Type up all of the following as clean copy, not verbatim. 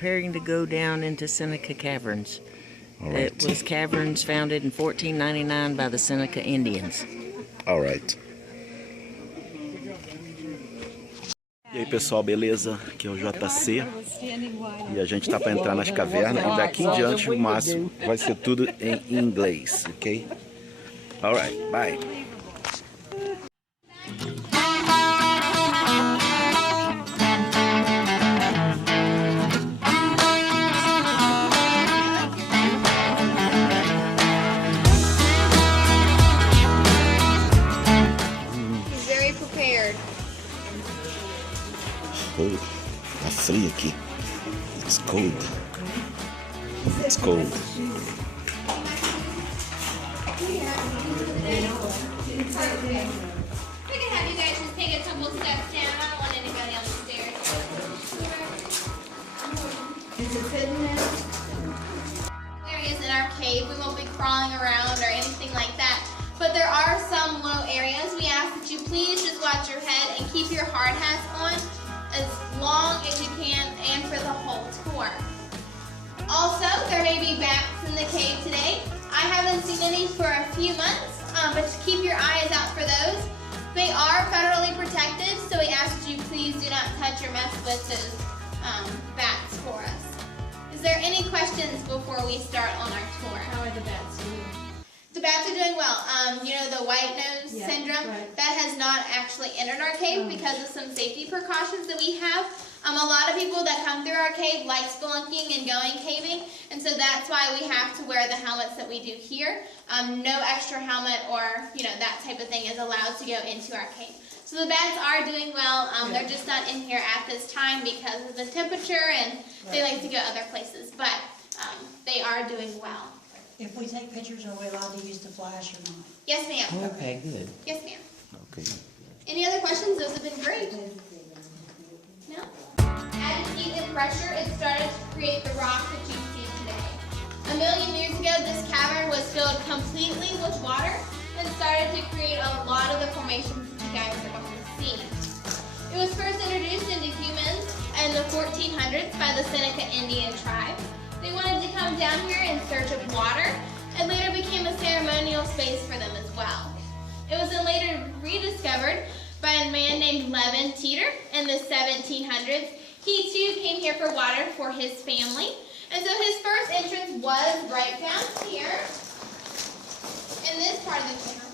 preparing to go down into Seneca Caverns. All right. It was caverns founded in 1499 by the Seneca Indians. All right. E aí pessoal, beleza? Aqui é o JC e a gente tá para entrar nas cavernas e daqui em diante o máximo vai ser tudo em inglês, ok? Alright, bye! He's very prepared. Oh, tá frio aqui. It's cold. It's cold. We can have you guys just take a couple steps down. I don't want anybody on the stairs. Is it hidden areas in our cave? We won't be crawling around or anything like that. But there are some low areas. We ask that you please just watch your head and keep your hard hats on as long as you can and for the whole tour. Also, there may be bats in the cave today. I haven't seen any for a few months, but keep your eyes out for those. They are federally protected, so we ask that you please do not touch or mess with those bats for us. Is there any questions before we start on our tour? How are the bats doing? The bats are doing well. You know the white nose syndrome? Right. That has not actually entered our cave because of some safety precautions that we have. A lot of people that come through our cave like spelunking and going caving, and so that's why we have to wear the helmets that we do here. No extra helmet or that type of thing is allowed to go into our cave. So the bats are doing well. They're just not in here at this time because of the temperature, and they like to go other places, but they are doing well. If we take pictures, are we allowed to use the flash or not? Yes, ma'am. Okay, good. Yes, ma'am. Okay. Any other questions? Those have been great. No? Added heat and pressure, it started to create the rock that you see today. 1 million years ago, this cavern was filled completely with water and started to create a lot of the formations that you guys are going to see. It was first introduced into humans in the 1400s by the Seneca Indian tribe. They wanted to come down here in search of water, and later became a ceremonial space for them as well. It was then later rediscovered by a man named LYFT in the 1700s. He too came here for water for his family, and so his first entrance was right down here, in this part of the cavern,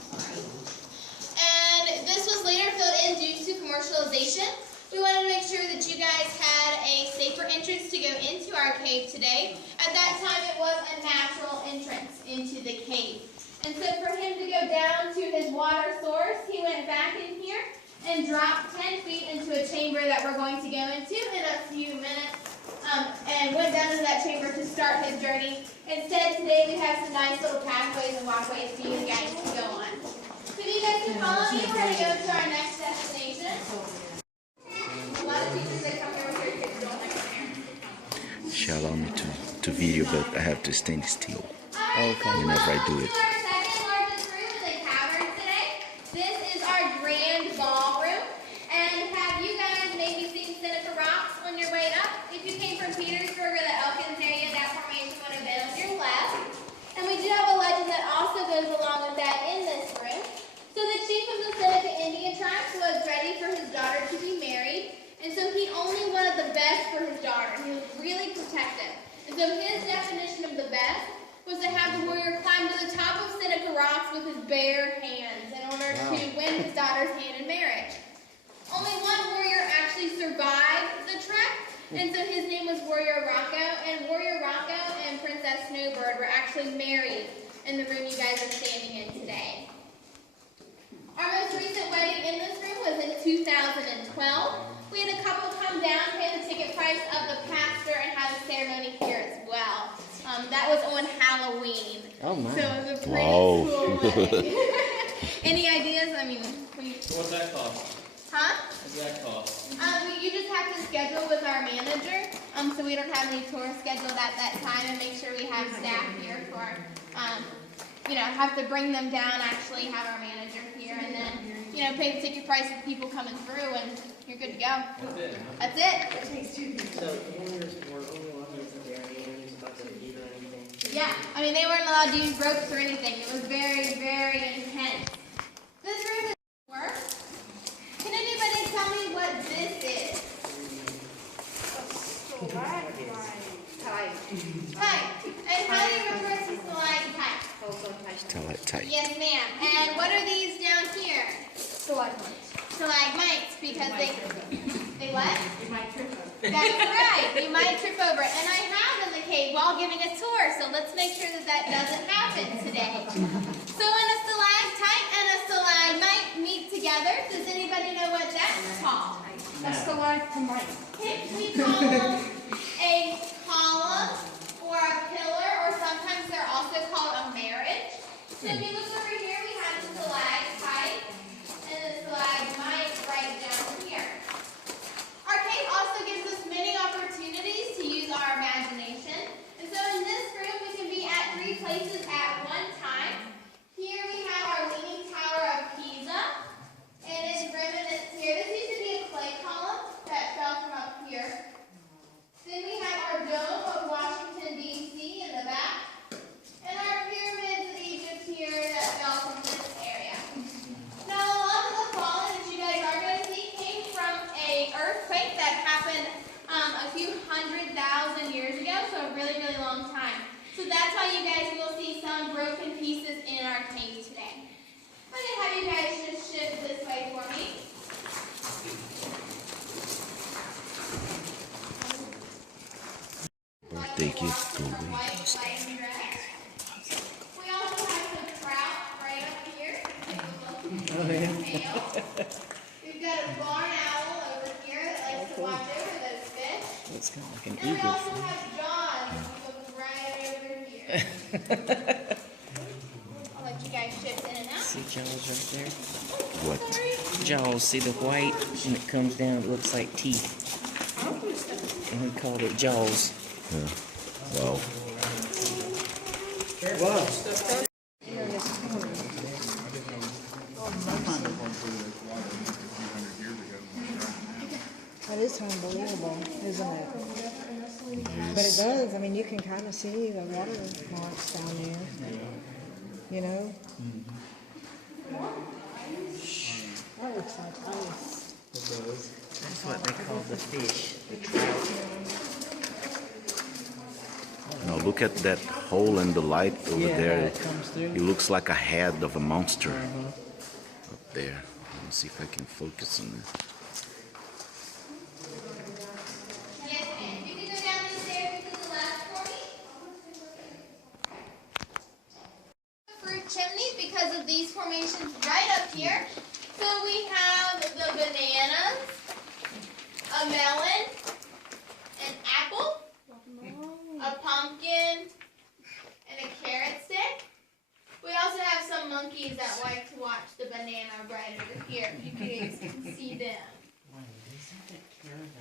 and this was later filled in due to commercialization. We wanted to make sure that you guys had a safer entrance to go into our cave today. At that time, it was a natural entrance into the cave. And so for him to go down to his water source, he went back in here and dropped 10 feet into a chamber that we're going to go into in a few minutes, and went down into that chamber to start his journey. Instead, today we have some nice little pathways and walkways for you guys to go on. So if you guys can follow me, we're going to go to our next destination. She allowed me to video, but I have to stand still. Okay. Whenever I do it. Our second largest room is a cavern today. This is our grand ballroom. And have you guys maybe seen Seneca Rocks on your way up? If you came from Petersburg or the Elkins area, that formation would have been on your left. And we do have a legend that also goes along with that in this room. So the chief of the Seneca Indian tribe was ready for his daughter to be married. And so he only wanted the best for his daughter. He was really protective. And so his definition of the best was to have the warrior climb to the top of Seneca Rocks with his bare hands in order to win his daughter's hand in marriage. Only one warrior actually survived the trek, and so his name was Warrior Rocco, and Warrior Rocco and Princess Snowbird were actually married in the room you guys are standing in today. Our most recent wedding in this room was in 2012. We had a couple come down, pay the ticket price of the pastor, and have a ceremony here as well. That was on Halloween. Oh my. So it was a pretty cool wedding. Any ideas? I mean, What's that cost? huh? What's that cost? You just have to schedule with our manager, so we don't have any tours scheduled at that time, and make sure we have staff here for, have to bring them down, actually have our manager here, and then, pay the ticket price of people coming through, and you're good to go. That's it. That's it. It takes two people. So, warriors were only allowed Yeah, I mean, they weren't allowed to use ropes or anything. It was very, very intense. This room doesn't work. Can anybody tell me what this is? Tight. And how do you remember it's a stalactite? Stalactite. Yes, ma'am. And what are these down here? Stalagmites. Stalagmites, because they what? You might trip over. That's right. You might trip over it. And I have in the cave while giving a tour, so let's make sure that that doesn't happen today. So when a stalactite and a stalagmite meet together, does anybody know what that's called? A stalagmite. We call them a column or a pillar, or sometimes they're also called a marriage. So if you look over here, we have the stalactite and the stalagmite right down here. Our cave also gives us many opportunities to use our imagination. And so in this room, we can be at 3 places at one time. Here we have our Leaning Tower of Pisa, and its remnants here. This used to be a clay column that fell from up here. Then we have our Dome of Washington, D.C. in the back, and our pyramids of Egypt here that fell from this area. Now, a lot of the fallen that you guys are going to see came from an earthquake that happened a few 100,000 years ago, so a really, really long time. So that's why you guys will see some broken pieces in our cave today. I'm going to have you guys just shift this way for me. Birthday gift We also have some trout right up here. Take a look. We've got a barn owl over here that likes to watch over those fish. Looks kind of like an And we eagle. also have John, who looks right over here. I'll let you guys shift in and out. See jaws right there? What? Jaws. See the white? When it comes down, it looks like teeth. And we called it jaws. Yeah. Wow. That is unbelievable, isn't it? But it does. I mean, you can kind of see the water marks down there. You know? That looks like ice. That's what they call the fish, the trout. Now look at that hole in the light over Yeah, there. it comes through. It looks like a head of a monster up there. Let me see if I can focus on it. Yes, ma'am. You can go down the stairs to the left for me. Fruit chimneys because of these formations right up here. So we have the bananas, a melon, an apple, a pumpkin, and a carrot stick. We also have some monkeys that like to watch the banana right over here. You guys can see them.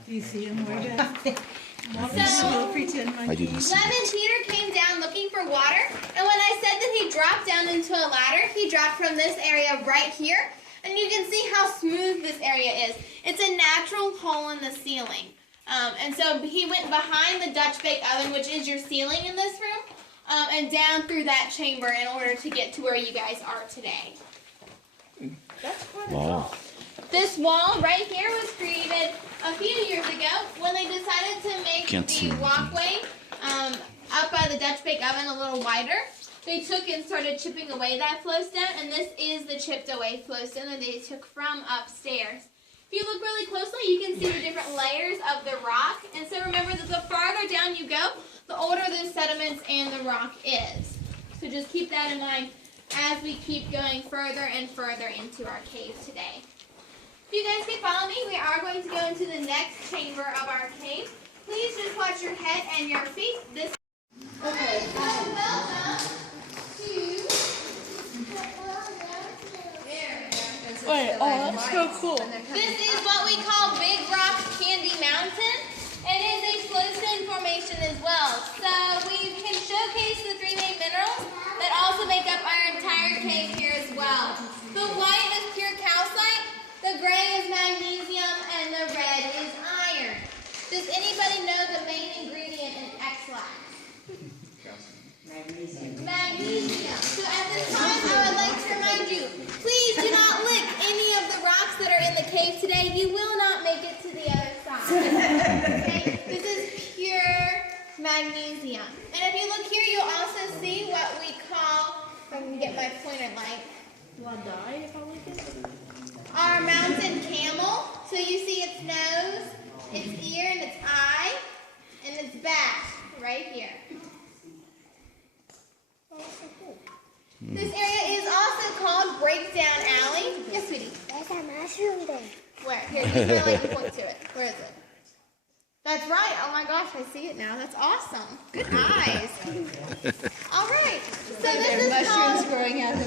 Do you see him way back? So, We'll pretend I like didn't see Lemon it. Peter came down looking for water, and when I said that he dropped down into a ladder, he dropped from this area right here, and you can see how smooth this area is. It's a natural hole in the ceiling. And so he went behind the Dutch bake oven, which is your ceiling in this room, and down through that chamber in order to get to where you guys are today. Wow. This wall right here was created a few years ago when they decided to make Can't see the anything. walkway up by the Dutch bake oven a little wider. They took and started chipping away that flowstone, and this is the chipped away flowstone that they took from upstairs. If you look really closely, you can see the different layers of the rock. And so remember that the farther down you go, the older the sediments and the rock is. So just keep that in mind as we keep going further and further into our cave today. If you guys can follow me, we are going to go into the next chamber of our cave. Please just watch your head and your feet. This. Okay. So welcome to. Wait, oh, that's so cool. This is what we call Big Rock Candy Mountain. It is a flowstone formation as well. So we can showcase the 3 main minerals that also make up our entire cave here as well. The white is pure calcite, the gray is magnesium, and the red is iron. Does anybody know the main ingredient in X-lax? Magnesium. So at this time, I would like to remind you, please do not lick any of the rocks that are in the cave today. You will not make it to the other side. Okay? This is pure magnesium. And if you look here, you'll also see what we call, if I can get my pointer light, Will I die if I lick it? our mountain camel. So you see its nose, its ear, and its eye, and its back right here. This area is also called Breakdown Alley. Yes, sweetie. There's a mushroom there. Where? Here, use my light and point to it. Where is it? That's right. Oh my gosh, I see it now. That's awesome. Good eyes. All right. So this is called growing out of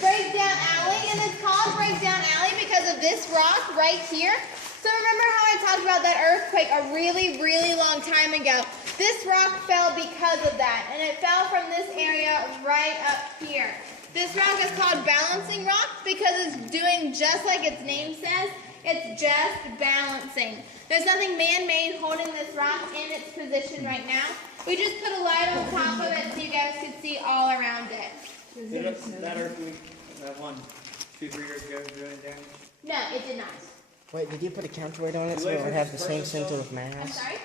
Breakdown Alley, and it's called Breakdown Alley because of this rock right here. So remember how I talked about that earthquake a really, really long time ago? This rock fell because of that, and it fell from this area right up here. This rock is called Balancing Rock because it's doing just like its name says. It's just balancing. There's nothing man-made holding this rock in its position right now. We just put a light on top of it so you guys could see all around it. Did that earthquake, that one, 2-3 years ago, do any damage? No, it did not. Wait, did you put a counterweight on it so it would have the same center of I'm mass? sorry?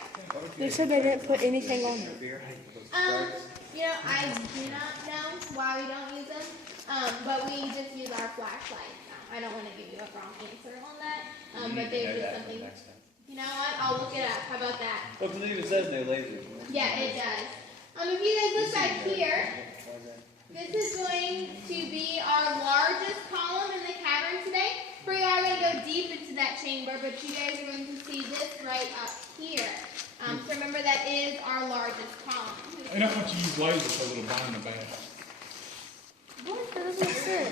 They said they didn't put anything on it. You know, I do not know why we don't use them, but we just use our flashlight. I don't want to give you a wrong answer on that, but they're just something. You know what? I'll look it up. How about that? Well, because it even says no laser. Yeah, it does. If you guys look back here, this is going to be our largest column in the cavern today. We are going to go deep into that chamber, but you guys are going to see this right up here. So remember, that is our largest column. They don't want you to use lasers because it'll bind the bass. What? That doesn't make sense.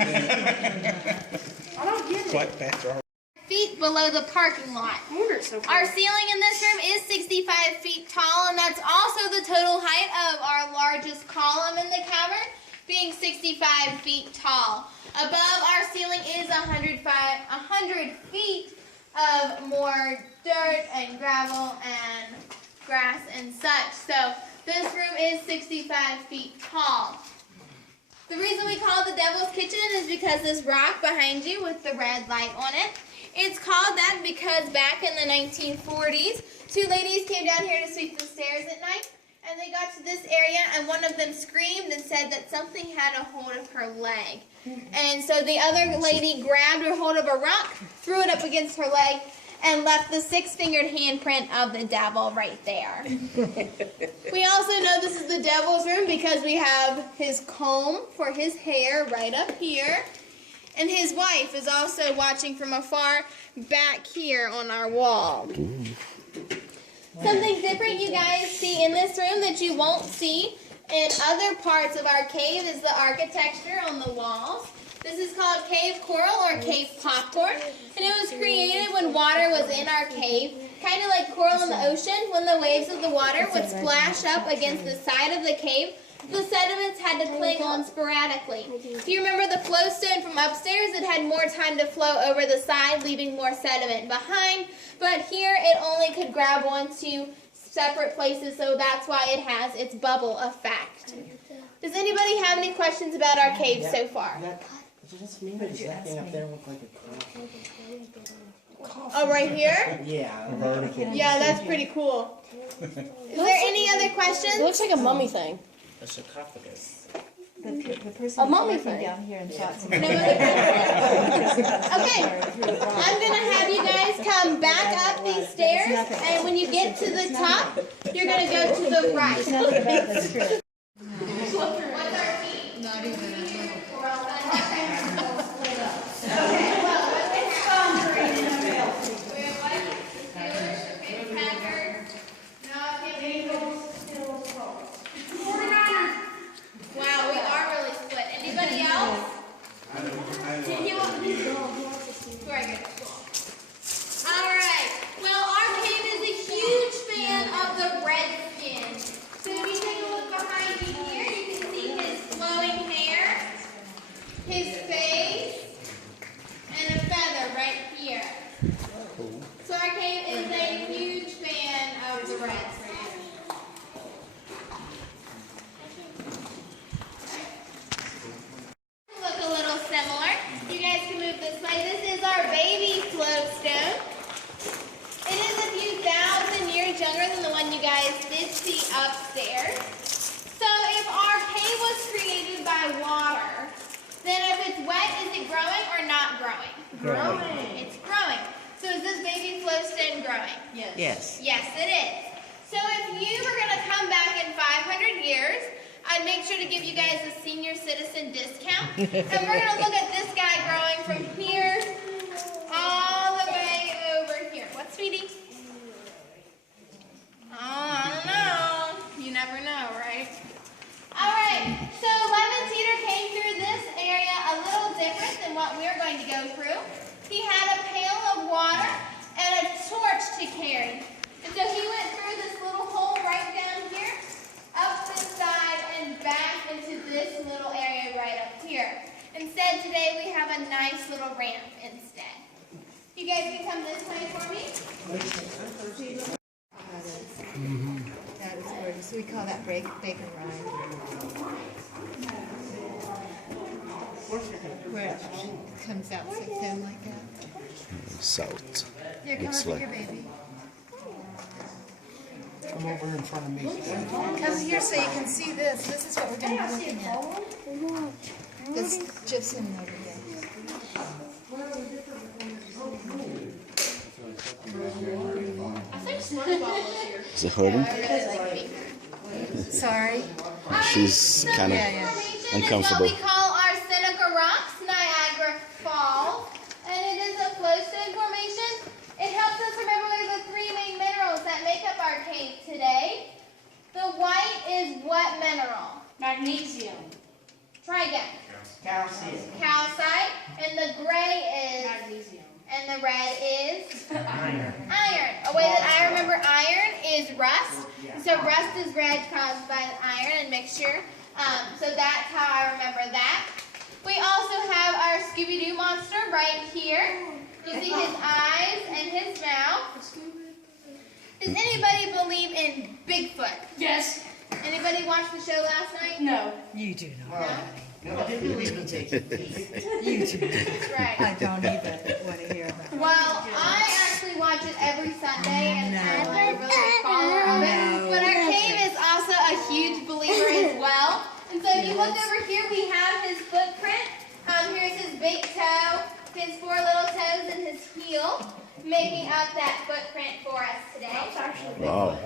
I don't get it. Like bats are. Feet below the parking lot. I wonder it's so cool. Our ceiling in this room is 65 feet tall, and that's also the total height of our largest column in the cavern, being 65 feet tall. Above our ceiling is 100 feet of more dirt and gravel and grass and such. So this room is 65 feet tall. The reason we call it the Devil's Kitchen is because this rock behind you with the red light on it, it's called that because back in the 1940s, two ladies came down here to sweep the stairs at night, and they got to this area, and one of them screamed and said that something had a hold of her leg. And so the other lady grabbed a hold of a rock, threw it up against her leg, and left the 6-fingered handprint of the devil right there. We also know this is the devil's room because we have his comb for his hair right up here. And his wife is also watching from afar back here on our wall. Something different you guys see in this room that you won't see in other parts of our cave is the architecture on the walls. This is called cave coral or cave popcorn, and it was created when water was in our cave, kind of like coral in the ocean. When the waves of the water would splash up against the side of the cave, the sediments had to cling on sporadically. If you remember the flow stone from upstairs, it had more time to flow over the side, leaving more sediment behind, but here it only could grab onto separate places, so that's why it has its bubble effect. Does anybody have any questions about our cave so far? Just me, does that thing up there look like a coffin? Oh, right here? Yeah. Yeah, that's pretty cool. Is there any other questions? It looks like a mummy thing. A sarcophagus. The person A mummy working thing. down here and shot some. Okay, I'm going to have you guys come back up these stairs, and when you get to the top, you're going to go to the right. Nothing about the script. What's our key? Not even Wow, we are really split. Anybody else? Very good. Alright. Well, our cave is a huge fan of the Redskin. So if you take a look behind me here, you can see his flowing hair It's growing. So is this baby flow stem growing? Yes. Yes. Yes, it is. So if you were going to come back in 500 years, I'd make sure to give you guys a senior citizen discount. And we're going to look at this guy growing from here all the way over here. What, sweetie? Oh, I don't know. You never know, right? All right. So Lemon Cedar came through this area a little different than what we're going to go through. He had a pail of water and a torch to carry. And so he went through this little hole right down here, up this side, and back into this little area right up here. Instead, today we have a nice little ramp instead. You guys can come this way for me. That is gorgeous. We call that bacon rind. Where it comes out so thin like that. Salt. Here, come Looks over like- here, baby. Come over in front of me. Come here so you can see this. This is what we're going to be looking at. This gypsum over there. I think SpongeBob was here. Is it hurting? I really like bacon. Sorry. She's kind of uncomfortable. Is what we call our Seneca Rocks, Niagara Falls, and it is a flowstone formation. It helps us remember the three main minerals that make up our cave today. The white is what mineral? Magnesium. Try again. Calcium. Calcite, and the gray is, Magnesium. and the red is Iron. iron. A way that I remember iron is rust. So rust is red caused by the iron and mixture. So that's how I remember that. We also have our Scooby-Doo monster right here. You see his eyes and his mouth. Does anybody believe in Bigfoot? Yes. Anybody watch the show last night? No. You do not. No? You do not. That's right. I don't even want to hear about it. Well, I actually watch it every Sunday, and I'm a really big follower of it. But our cave is also a huge believer as well. And so if you look over here, we have his footprint. Here's his big toe, his four little toes, and his heel, making up that footprint for us today. Wow.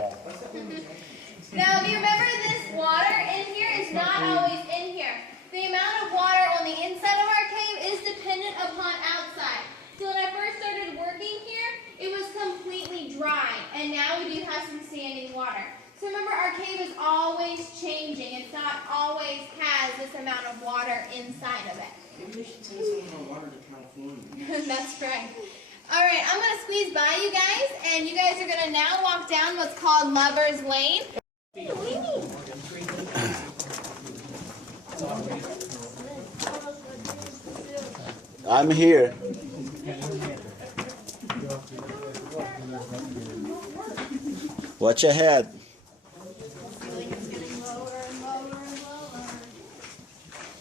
Now, if you remember, this water in here is not always in here. The amount of water on the inside of our cave is dependent upon outside. So when I first started working here, it was completely dry, and now we do have some standing water. So remember, our cave is always changing. It's not always has this amount of water inside of it. Maybe we should send some of our water to California. That's right. All right, I'm going to squeeze by you guys, and you guys are going to now walk down what's called Lover's Lane. I'm here. Watch your head. Ceiling's getting lower and lower and lower.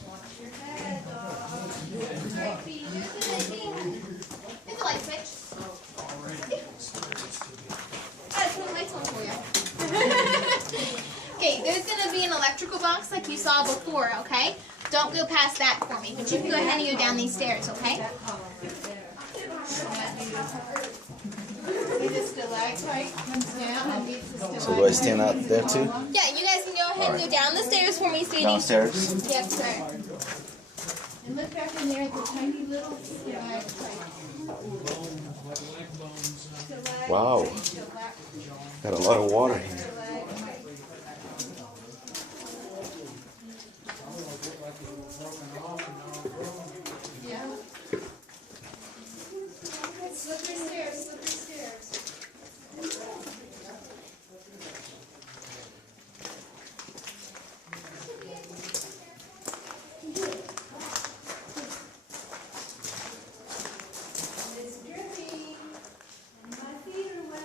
Watch your head, dog. Right, feet, just a minute. Hit the light switch. I just put the lights on for you. Okay, there's going to be an electrical box like you saw before, okay? Don't go past that for me, but you can go ahead and go down these stairs, okay? The stalactite comes down and meets the stalactite. So do I stand out there too? Yeah, you guys can go ahead and go down the stairs for me, sweetie. Downstairs? Yes, sir. And look back in there at the tiny little stalactite. Wow. Got a lot of water here. Yeah. Slippery stairs, slippery stairs. It's drippy, and my feet are wet.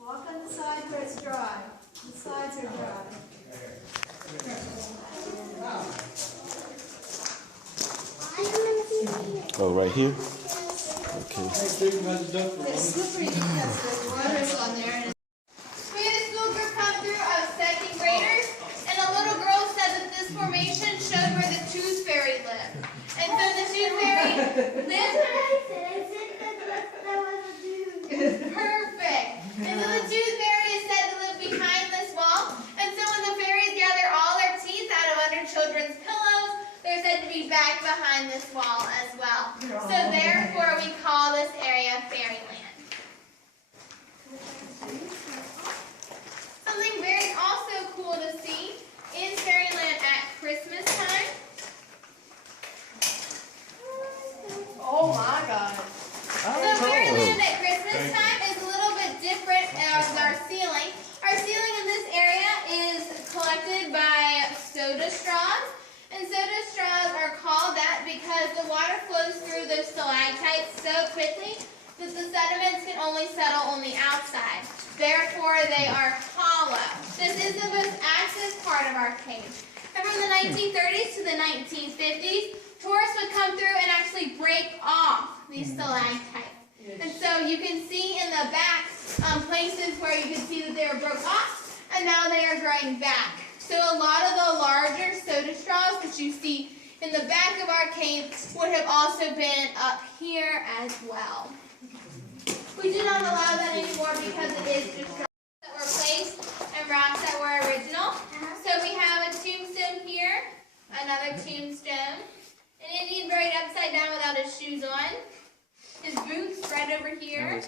Walk on the side where it's dry. The sides are dry. Oh, right here? Okay. It's slippery because the water is on there. We had a school group come through of second graders, and a little girl said that this formation showed where the Tooth Fairy lived. back behind this wall as well. So therefore we call this area fairyland. Something very also cool to see in fairyland at Christmas time. Oh my God. So fairyland at Christmas time is a little bit different as our ceiling. Our ceiling in this area is collected by soda straws. And soda straws are called that because the water flows through those stalactites so quickly that the sediments can only settle on the outside. Therefore, they are hollow. This is the most active part of our cave. And from the 1930s to the 1950s, tourists would come through and actually break off these stalactites. And so you can see in the back places where you can see that they were broke off, and now they are growing back. So a lot of the larger soda straws that you see in the back of our cave would have also been up here as well. We do not allow that anymore because it is just rocks that were placed and rocks that were original. So we have a tombstone here, another tombstone, an Indian buried upside down without his shoes on, his boots right over here,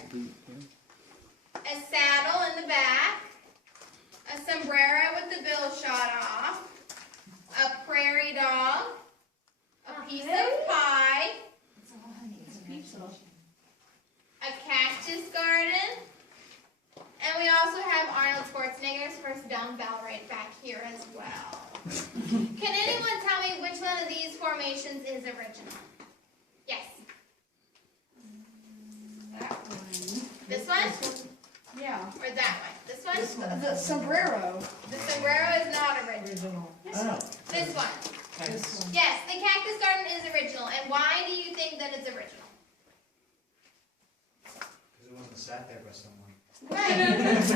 a saddle in the back, a sombrero with the bill shot off, a prairie dog, a piece of pie, a cactus garden, and we also have Arnold Schwarzenegger's first dumbbell right back here as well. Can anyone tell me which one of these formations is original? Yes. That one. This one? Yeah. Or that one? This one? The sombrero. The sombrero is not original. This one. This one. Yes, the cactus garden is original. And why do you think that it's original? Because it wasn't sat there by someone. Right. That's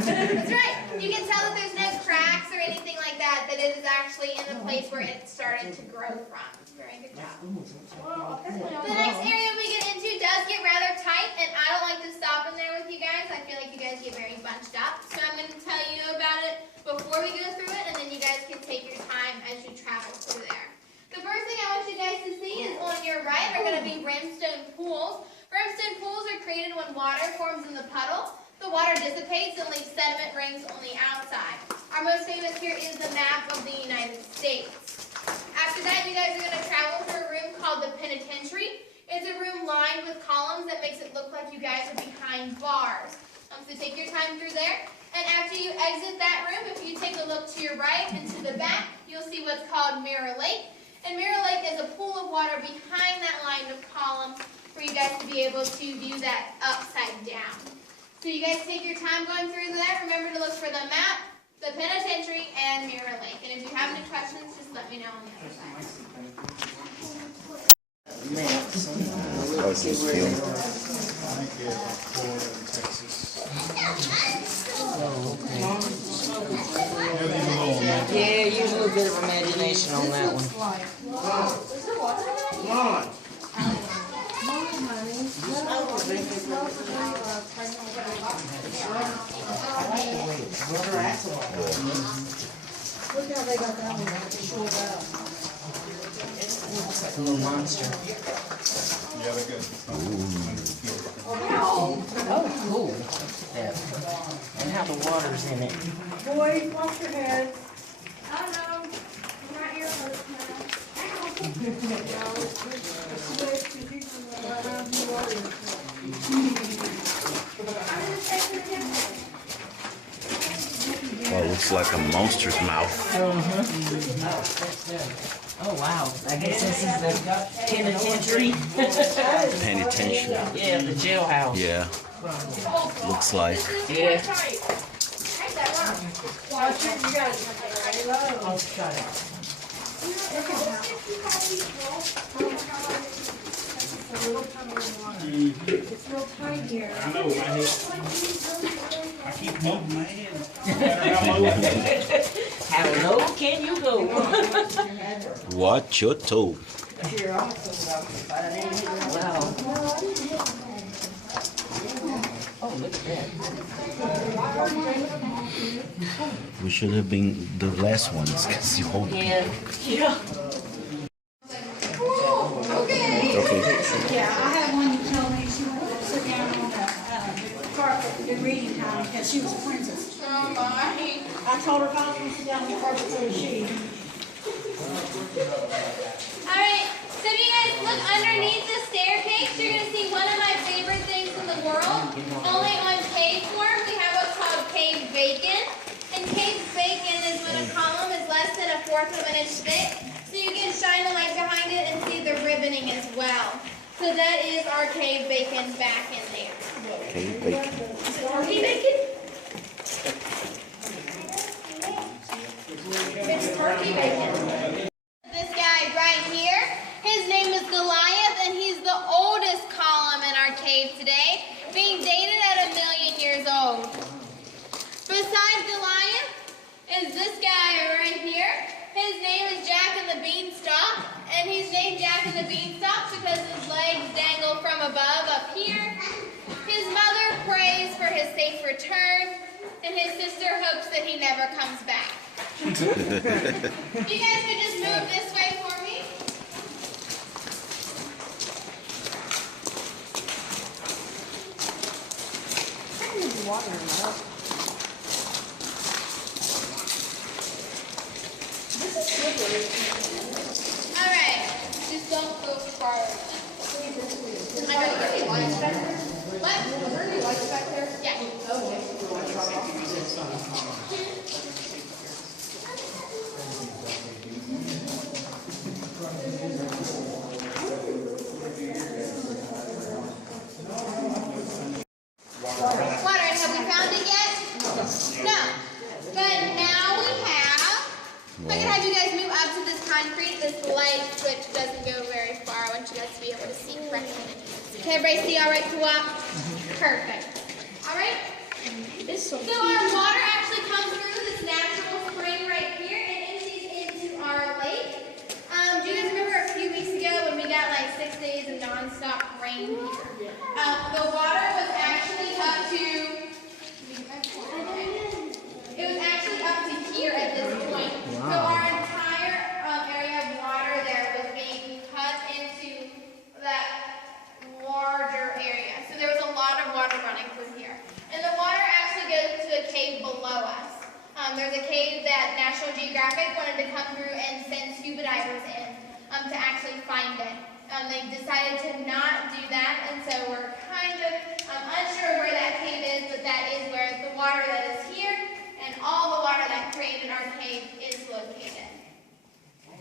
right. You can tell that there's no cracks or anything like that, that it is actually in the place where it started to grow from. Very good job. The next area we get into does get rather tight, and I don't like to stop in there with you guys. I feel like you guys get very bunched up. So I'm going to tell you about it before we go through it, and then you guys can take your time as you travel through there. The first thing I want you guys to see is on your right are going to be brimstone pools. Brimstone pools are created when water forms in the puddle. The water dissipates and leaves sediment rings on the outside. Our most famous here is the map of the United States. After that, you guys are going to travel through a room called the Penitentiary. It's a room lined with columns that makes it look like you guys are behind bars. So take your time through there. And after you exit that room, if you take a look to your right and to the back, you'll see what's called Mirror Lake. And Mirror Lake is a pool of water behind that line of columns for you guys to be able to view that upside down. So you guys take your time going through that. Remember to look for the map, the Penitentiary, and Mirror Lake. And if you have any questions, just let me know on the other side. Yeah, use a little bit of imagination on that one. Come on. Look how they got that one short out. It's like a little monster. Yeah, they're good. Oh, cool. Yeah. And how the water's in it. Boys, wash your heads. I don't know. My ear hurts now. Well, it looks like a monster's mouth. Oh, wow. I guess this is the penitentiary. Penitentiary. Yeah, the jailhouse. Yeah. Looks like. Yeah. Watch it, you got it. Oh, shut it. It's real tight here. I know, I keep bumping my head. How low can you go? Watch your toe. Wow. Oh, look at that. We should have been the last ones because you hold. Yeah. Yeah. Oh my. I told her if I was gonna sit down here, Barbara threw a sheet. Alright, so if you guys look underneath the staircase, you're going to see one of my favorite things in the world. Only on cave form, we have what's called cave bacon. And cave bacon is when a column is less than 1/4 of an inch thick. So you can shine a light behind it and see the ribboning as well. So that is our cave bacon back in there. Cave bacon. Turkey bacon? It's turkey bacon. This guy right here, his name is Goliath, and he's the oldest column in our cave today, being dated at 1,000,000 years old. Besides Goliath is this guy right here. His name is Jack and the Beanstalk, and he's named Jack and the Beanstalk because his legs dangle from above up here. His mother prays for his safe return, and his sister hopes that he never comes back. You guys could just move this way for me. I need the water in that. Alright, just don't go far. I gotta get any lights back there. What? Are there any lights back there? Yeah. Water, have we found it yet? No. But now we have. If I could have you guys move up to this concrete, this light switch doesn't go very far. I want you guys to be able to see correctly. Can everybody see all right to walk? Perfect. All right? So our water actually comes through this natural spring right here and empties into our lake. Do you guys remember a few weeks ago when we got like 6 days of nonstop rain here? The water was actually up to, it was actually up to here at this point. So our entire area of water there was being cut into that larger area. So there was a lot of water running through here. And the water actually goes to a cave below us. There's a cave that National Geographic wanted to come through and send scuba divers in to actually find it. They decided to not do that, and so we're kind of unsure where that cave is, but that is where the water that is here and all the water that created our cave is located.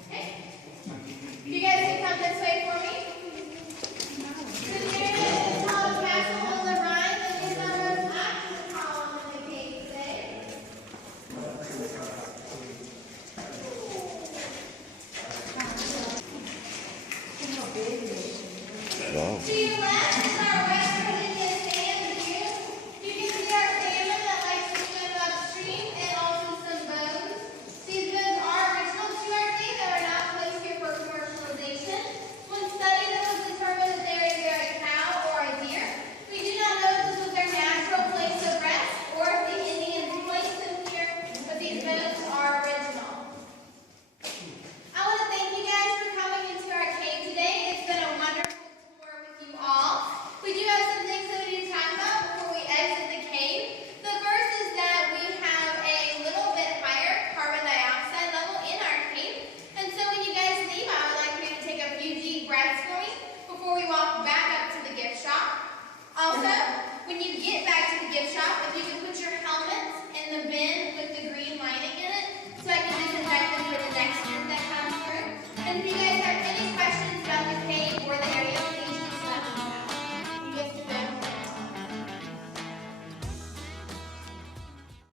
Okay? You guys can come this way for me. So there is called Castle on the Rhine, and these are the active column in the cave today. Wow. To your left is our West Virginia sand dune. You can see our salmon that likes to swim upstream and also some bones. These bones are original to our cave that are not placed here for commercialization. When studied, it was determined that they are either a cow or a deer. We do not know if this was their natural place of rest or if the Indians placed them here, but these bones are original. I want to thank you guys for coming into our cave today. It's been a wonderful tour with you all. We do have some things that we need to talk about before we exit the cave. The first is that we have a little bit higher carbon dioxide level in our cave. And so when you guys leave, I would like for you to take a few deep breaths for me before we walk back up to the gift shop. Also, when you get back to the gift shop, if you could put your helmets in the bin with the green lining in it, so I can disinfect them for the next group that comes through. And if you guys